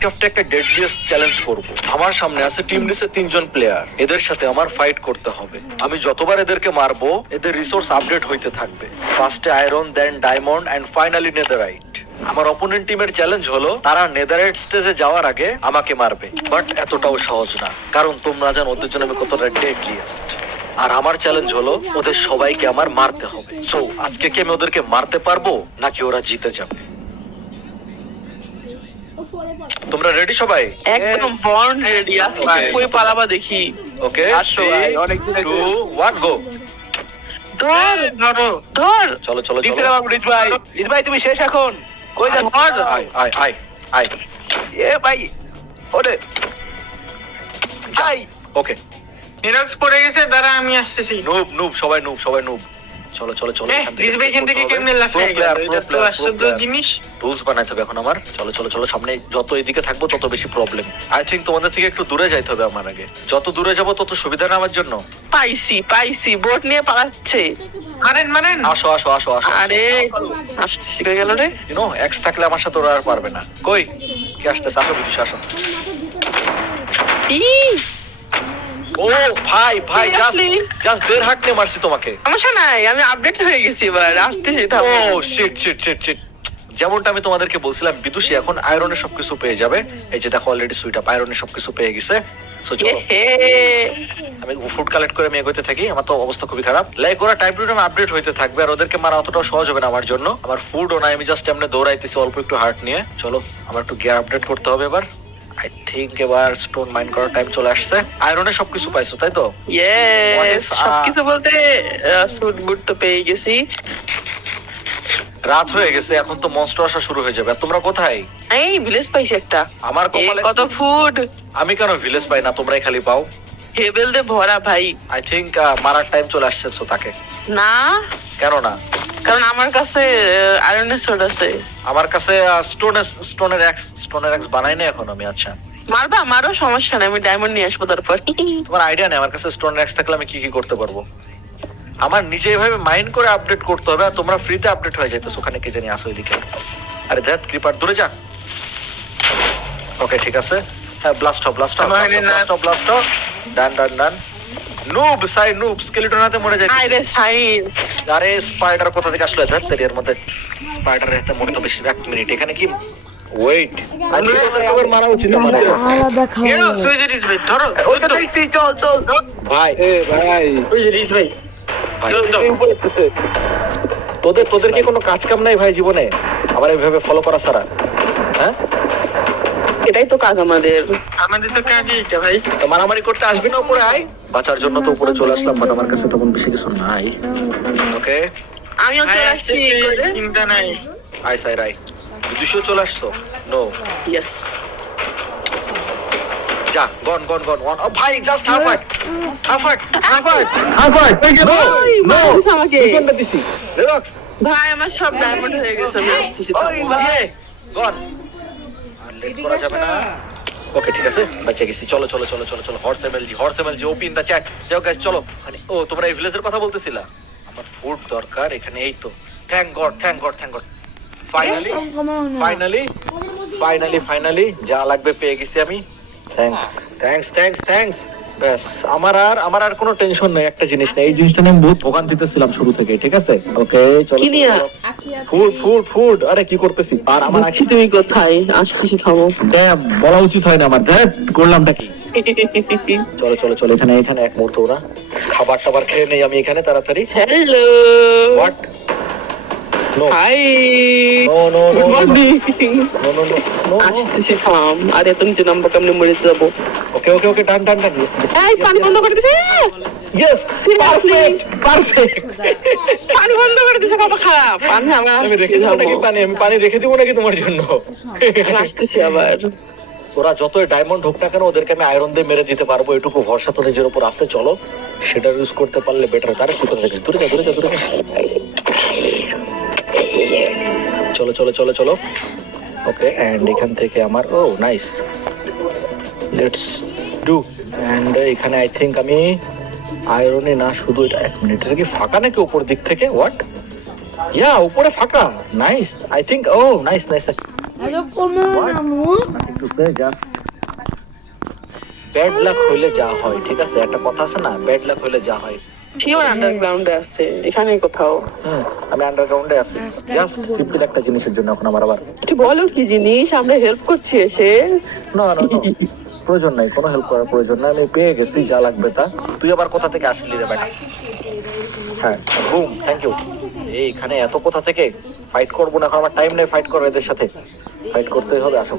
মাইনক্রাফটে একটা deadliest challenge করব। আমার সামনে আছে টিম লিসে 3 জন প্লেয়ার, এদের সাথে আমার ফাইট করতে হবে। আমি যতবার এদেরকে মারবো এদের রিসোর্স আপডেট হইতে থাকবে। ফার্স্টে iron, then diamond and finally netherite. আমার অপোনেন্ট টিমের চ্যালেঞ্জ হলো তারা নেদারাইট স্টেজে যাওয়ার আগে আমাকে মারবে, বাট এতটাও সহজ না, কারণ তোমরা জানো ওদের জন্য আমি কতটা ডেডলিয়েস্ট। আর আমার চ্যালেঞ্জ হলো ওদের সবাইকে আমার মারতে হবে। সো আজকে কি আমি ওদেরকে মারতে পারবো নাকি ওরা জিতে যাবে? তোমরা রেডি সবাই? একদম বন্ড রেডি আছি। কই পালাবা দেখি। ওকে, আসো ভাই, অনেক দিন 2 1 গো। ধর ধর চলো চলো দিতে চলো। বাবু রিজ ভাই তুমি শেষ এখন। কই যা ধর। আয় আয় আয় আয়। এ ভাই ওরে যাই। ওকে, নিরক্স পড়ে গেছে, দাঁড়া আমি আসতেছি। নুব নুব সবাই নুব, সবাই নুব। চলো চলো চলো, এখান থেকে কেমনে লাফিয়ে গেল? এটা তো আশ্চর্য জিনিস। রুলস বানাইতে হবে এখন আমার। চলো চলো চলো, সামনে যত এদিকে থাকবো তত বেশি প্রবলেম। আই থিংক তোমাদের থেকে একটু দূরে যাইতে হবে আমার আগে। যত দূরে যাবো তত সুবিধা না আমার জন্য। পাইছি বোট নিয়ে পালাচ্ছে। মারেন আসো আসো আসো আসো। আরে আসতেছি কই গেল রে? ইউনো এক্স থাকলে আমার সাথে ওরা আর পারবে না। কই কি আসতেছে? আসো বিদুষ, আসো। ই ও ভাই ভাই, তুই জাস্ট আসলি? জাস্ট দেড় হাত নিয়ে মারছি তোমাকে। সমস্যা নাই, আমি আপডেট হয়ে গেছি এবার। আসতেছি ও থামো। Shit shit shit shit. যেমনটা আমি তোমাদেরকে বলছিলাম, বিদুষী এখন আয়রনের সবকিছু পেয়ে যাবে। এই যে দেখো অলরেডি সুইট আপ আয়রনের সবকিছু পেয়ে গেছে। সো চলো, হে আমি ফুড কালেক্ট করে আমি এগোতে থাকি। আমার তো অবস্থা খুবই খারাপ। লাইক ওরা টাইম টু টাইম আপডেট হইতে থাকবে, আর ওদেরকে মারা অতটাও সহজ হবে না আমার জন্য। আমার ফুডও নাই, আমি জাস্ট এমনি দৌড়াইতেছি অল্প একটু হার্ট নিয়ে। চলো, আমার একটু গিয়ার আপডেট করতে হবে এবার। আই থিংক এবার স্টোন মাইন করার টাইম চলে আসছে। আয়রনের সবকিছু পাইছো তাই তো? What ইয়েস, if, সবকিছু বলতে সুট বুট তো পেয়ে গেছি। রাত হয়ে গেছে, এখন তো মনস্টার আসা শুরু হয়ে যাবে। আর তোমরা কোথায়? এই ভিলেজ পাইছি একটা। আমার এই কপালে কত ফুড। আমি কেন ভিলেজ পাই না, তোমরাই খালি পাও। হেবেল দে ভরা ভাই। আই থিংক মারার টাইম চলে আসছে তো তাকে। না, কেন না? কারণ আমার কাছে আয়রনের সোড আছে। আমার কাছে স্টোনের এক্স বানাই না এখন আমি। আচ্ছা, মারবা মারো, সমস্যা নেই, আমি ডায়মন্ড নিয়ে আসবো তারপর। তোমার আইডিয়া নেই আমার কাছে স্টোনের এক্স থাকলে আমি কি কি করতে পারবো। আমার নিজে এভাবে মাইন্ড করে আপডেট করতে হবে, আর তোমরা ফ্রিতে আপডেট হয়ে যাইতেছো। ওখানে কি জানি আসো এদিকে। আরে ধ্যাত ক্রিপার, দূরে যা। ওকে ঠিক আছে, হ্যাঁ ব্লাস্ট হও ব্লাস্ট হও ব্লাস্ট হও। ডান ডান ডান। নুব সাই নুব স্কেলিটন হাতে মরে যায়। আরে সাইন আরে স্পাইডার কোথা থেকে আসলো? ধ্যাত এর মধ্যে স্পাইডার হাতে মরে তো বেশি 1 মিনিট। এখানে কি ওয়েট, আমি আবার মারা উচিত আমার। আলাদা খাওয়া সুইজ রিজ ভাই ধরো। ওই তো দেখছি, চল চল। ভাই ভাই সুইজ রিজ ভাই ভাই, এই উপরে উঠতেছে। তোদের কি কোনো কাজ কাম নাই ভাই জীবনে আবার এইভাবে ফলো করা ছাড়া? হ্যাঁ, এটাই তো কাজ আমাদের। আমাদের তো কাজই এটা ভাই। তো মারামারি করতে আসবি না উপরে? আয়, বাঁচার জন্য তো উপরে চলে আসলাম, বাট আমার কাছে তখন বেশি কিছু নাই। ওকে, আমিও চলে আসছি। চিন্তা নাই। আয় সাই রাই। দুশো চলে আসছো? নো, ইয়েস, যা গন গন গন গন। ও ভাই, just half heart half heart half heart half heart. No no, মারিস আমাকে। পিছনটা দিছি। রিল্যাক্স। ভাই আমার সব ডায়মন্ড হয়ে গেছে, আমি আসতেছি। ইয়ে গন। আর লেট করা যাবে না। ওকে ঠিক আছে, বাচ্চা গেছি। চলো চলো চলো চলো চলো। Horse MLG OP in the chat. যাও গাইস চলো। মানে ও তোমরা এই ভিলেজের কথা বলতেছিলা? আমার ফুড দরকার এখানে। এই তো, thank god thank god thank god. Finally যা লাগবে পেয়ে গেছি আমি। থ্যাঙ্কস। ব্যাস, আমার আর কোনো টেনশন নেই। একটা জিনিস নেই, এই জিনিসটা নিয়ে আমি বহুত ভোগান্তিতে ছিলাম শুরু থেকে। ঠিক আছে, ওকে চলো। কি নিয়া? ফুড। আরে কি করতেছি? আর আমার আছি, তুমি কোথায়? আসতেছি, থামো। ড্যাম বলা উচিত হয় না আমার। দেখ করলামটা কি। চলো চলো চলো, এখানে এক মুহূর্ত ওরা খাবার টাবার খেয়ে নেই আমি এখানে তাড়াতাড়ি। Hello, what? No hi, no no no good morning. No no no. আসতেছি, থাম। আরে তুমি যে নাম্বার কেমনে মরে যাবো। ওকে ডান এই পানি বন্ধ করে দিছে। Yes perfect. পানি বন্ধ করে দিছে, বাবা খারাপ। পানি আমার আমি রেখে দিব নাকি পানি? আমি পানি রেখে দিব নাকি তোমার জন্য? আসতেছি আবার। ওরা যতই ডায়মন্ড হোক না কেন, ওদেরকে আমি আয়রন দিয়ে মেরে দিতে পারবো, এটুকু ভরসা তো নিজের উপর আছে। চলো, সেটা ইউজ করতে পারলে বেটার। তার কি করে দেখিস? দূরে যা। চলো। ওকে, এন্ড এখান থেকে আমার নাইস, লেটস ডু। এন্ড এখানে আই থিংক আমি আয়রনে না শুধু এটা। 1 মিনিট, এটা কি ফাঁকা নাকি উপর দিক থেকে? হোয়াট? ইয়া উপরে ফাঁকা। Nice, I think. নাইস। আরে common Amu to say just bad luck হইলে যা হয়, ঠিক আছে, একটা কথা আছে না, ব্যাড লাক হইলে যা হয়। শিওর আন্ডারগ্রাউন্ডে আছে, এখানে কোথাও। আমি আন্ডারগ্রাউন্ডে আছি জাস্ট সিম্পল একটা জিনিসের জন্য। এখন আমার আবার তুই বলো কি জিনিস, আমরা হেল্প করছি এসে। না না না, প্রয়োজন নাই, কোনো হেল্প করার প্রয়োজন নাই, আমি পেয়ে গেছি যা লাগবে তা। তুই আবার কোথা থেকে আসলি রে বেটা? হ্যাঁ বুম, থ্যাংক ইউ। এইখানে এত কোথা থেকে ফাইট করবো না, এখন আমার টাইম নেই ফাইট করো এদের সাথে, ফাইট করতেই হবে। আসো,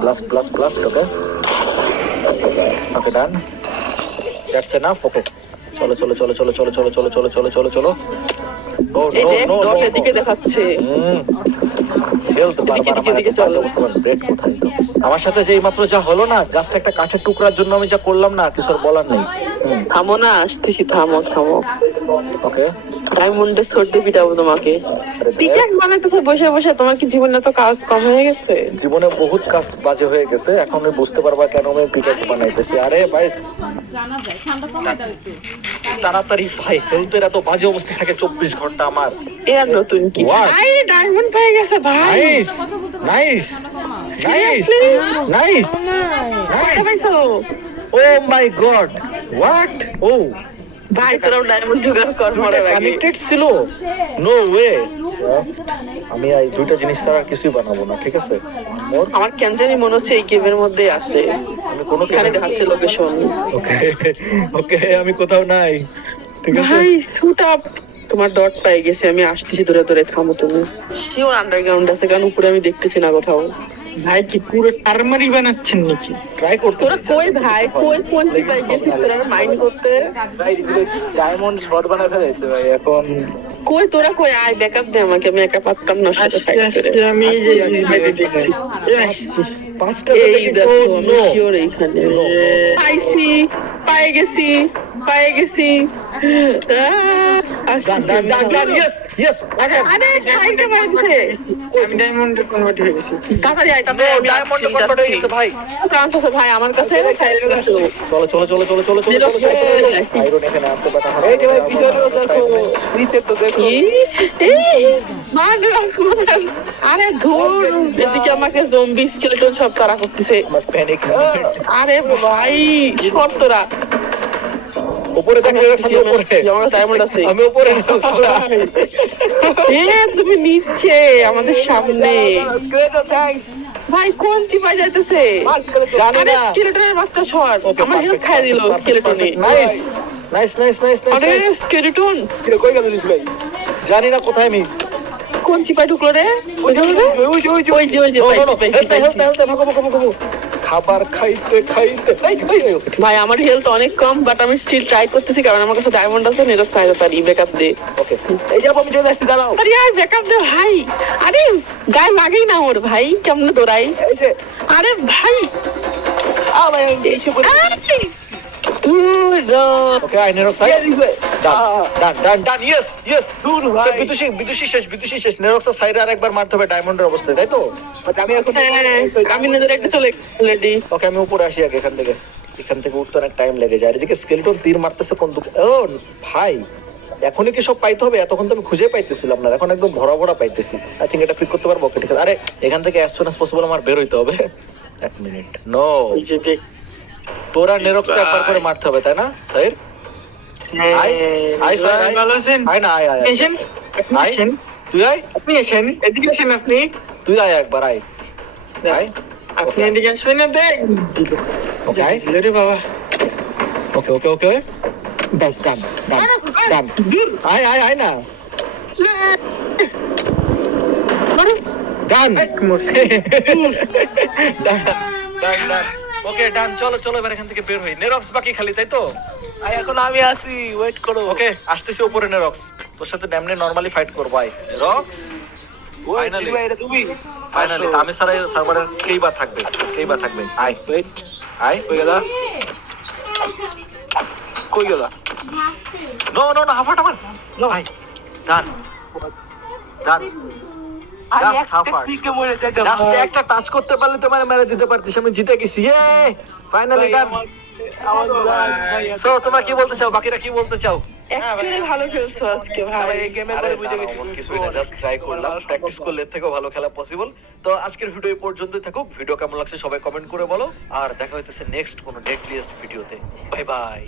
blast blast blast. Okay okay, done, that's enough. Okay চলো চলো চলো চলো চলো চলো চলো চলো চলো চলো চলো। ও এই নো দেখ নো নো, ডটের দিকে দেখাচ্ছে। হেলথ বারবার আমার এদিকে এত বাজে অবস্থা। ব্রেড কোথায় তো? আমার সাথে যে এইমাত্র যা হলো না, জাস্ট একটা কাঠের টুকরার জন্য আমি যা করলাম না, কিছু আর বলার নেই। থামো না, আসতেছি, থামো থামো। ওকে ডায়মন্ডের সোর্ড দিয়ে পিটাবো তোমাকে। পিক্যাক্স বানাইতেছো বসে বসে, তোমার কি জীবনে তো কাজ কম হয়ে গেছে? জীবনে বহুত কাজ বাজে হয়ে গেছে, এখন আমি বুঝতে পারবা কেন আমি পিকেট বানাইতেছি। আরে ভাই জানা যায় ঠান্ডা কমে দাও একটু তাড়াতাড়ি ভাই, হেলথের এত বাজে অবস্থা থাকে 24 ঘন্টা আমার। এ আর নতুন কি? What? আরে ডায়মন্ড পেয়ে গেছে ভাই। নাইস নাইস নাইস নাইস কোথায় পাইছো? ও মাই গড, হোয়াট? ও ভাই তোরাও ডায়মন্ড জোগাড় কর মরে লাগে। কানেক্টেড ছিল? No way. আমি এই দুইটা জিনিস ছাড়া আর কিছুই বানাবো না, ঠিক আছে? মোর আমার কেন জানি মনে হচ্ছে এই গেমের মধ্যে আছে। আমি কোনো এখানে দেখাচ্ছে লোকেশন। ওকে ওকে, আমি কোথাও নাই, ঠিক আছে? ভাই সুট আপ, তোমার ডট পাই গেছে, আমি আসতেছি দূরে দূরে, থামো তুমি। শিওর আন্ডারগ্রাউন্ড আছে, কারণ উপরে আমি দেখতেছি না কোথাও। ভাই কি পুরো টারমারি বানাচ্ছেন নাকি? ট্রাই করতে। তোরা কই ভাই, কই কোন চিপাই গেছিস তোরা মাইন্ড করতে? ডায়মন্ড শট বানায় ফেলেছে ভাই এখন। কই তোরা কই, আয় ব্যাকআপ দে আমাকে, আমি একা পারতাম না সাথে আস্তে ফাইট করে। আস্তে আমি এই যে বাইরে দেখছি। আসছি। পাঁচটা এই দেখো আমি শিওর এইখানে পাইছি, পেয়ে গেছি, পেয়ে গেছি। আসতেছি আমি। আরে সাইডে মার দিছে। আমি ডায়মন্ডে কনভার্ট হয়ে গেছি। তাড়াতাড়ি আয়, তাড়াতাড়ি আমি ডায়মন্ড আসছি, কনভার্ট হয়ে গেছে ভাই। চান্স আছে ভাই আমার কাছে, সাইডে আসো। চলো চলো চলো চলো চলো চলো আয়রন এখানে আছে, বাট এই যে ভাই পিছনে দেখো, নিচে তো দেখো। কি? এই মার মার। আরে ধুর, এদিকে আমাকে জম্বি স্কেলেটন সব তাড়া করতেছে। আমার প্যানিক। আরে ভাই সব তোরা উপরে দেখো, উপরে আমার ডায়মন্ড আছে। আমি উপরে এ তুমি নিচে আমাদের সামনে। ভাই কোন চিপা যাইতেছে? জানি না। স্কেলেটনের বাচ্চা শট আমার হেল্প খাই দিল স্কেলেটনে। নাইস নাইস নাইস নাইস আরে নাইস। স্কেলেটন কই গেল দিস ভাই? জানি না কোথায় আমি। কোন চিপা ঢুকলো রে? ওই যে ওই যে পাইছি, পাইছি। খাবার খাইতে খাইতে ভাই আমার হেলথ অনেক কম, বাট আমি স্টিল ট্রাই করতেছি, কারণ আমার কাছে ডায়মন্ড আছে। নিরজ চাইতে পারি ব্যাকআপ দে। ওকে এই যাবো, আমি চলে আসছি, দাঁড়াও। আরে আর ব্যাকআপ দে ভাই। আরে গায়ে লাগেই না ওর ভাই, কেমন দৌড়াই। আরে ভাই ওকে আই নেরক side done done done, yes yes. দূর ভাই, বিদুষী শেষ। নেরক সাইড আর একবার মারতে হবে ডায়মন্ডের অবস্থায়, তাই তো? আমি এখন আমি নজর একটা চলে লেডি। ওকে আমি উপরে আসি আগে, এখান থেকে উঠতে অনেক টাইম লেগে যায়। এদিকে স্কেলটন তীর মারতেছে কোন দিকে? ও ভাই, এখনই কি সব পাইতে হবে? এতক্ষণ তো আমি খুঁজে পাইতেছিলাম না, এখন একদম ভরা ভরা পাইতেছি। আই থিঙ্ক এটা পিক করতে পারবো। ওকে ঠিক আছে। আরে এখান থেকে অ্যাজ সুন অ্যাজ পসিবল আমার বের হইতে হবে। এক মিনিট, নো তোরা নেরক্স একবার করে মারতে হবে, তাই না স্যার? আই স্যার, ভালো আছেন? আয় না, আয় আয় এসেন, আপনি আয়। এসেন, তুই আয়, আপনি এসেন, এদিকে আসেন আপনি। তুই আয় একবার, আয় আয়। আপনি এদিকে আসবেন না, দেখ দিল। ওকে আয়। দিল রে বাবা। ওকে ওকে ওকে, ব্যাস ডান ডান ডান। আয় আয় আয় না, ডান ডান ডান। ওকে ডান, চলো চলো এবার এখান থেকে বের হই। নেরক্স বাকি খালি, তাই তো? এখন আমি আসি, ওয়েট করো। ওকে আসতেছি উপরে নেরক্স, তোর সাথে ড্যামনে নরমালি ফাইট করবো। আয় নেরক্স, ফাইনালি ফাইনালি। আমি সারা সার্ভারের কেই বা থাকবে আয় ওয়েট, আয় কই গেলা নো নো নো, হাফাট আমার নো ভাই। ডান ডান, জাস্ট হাফাট, জাস্ট একটা টাচ করতে পারলে তোমার মেরে দিতে পারতিস। আমি জিতে গেছি, ফাইনালি ডান। সো তোমরা কি বলতে চাও? বাকিরা কি বলতে চাও? অ্যাকচুয়ালি ভালো খেলছো আজকে ভাই। এই গেমের আরে পরে বুঝে না, গেছি এমন তুমি কিছুই না, pro জাস্ট ট্রাই অনেক। করলাম। ভালো প্র্যাকটিস সম্ভব। করলে এর থেকেও ভালো খেলা পসিবল। তো আজকের ভিডিও এই পর্যন্তই থাকুক। ভিডিও কেমন লাগছে সবাই কমেন্ট করে বলো, আর দেখা হইতেছে নেক্সট কোনো ডেডলিয়েস্ট ভিডিওতে। Bye bye.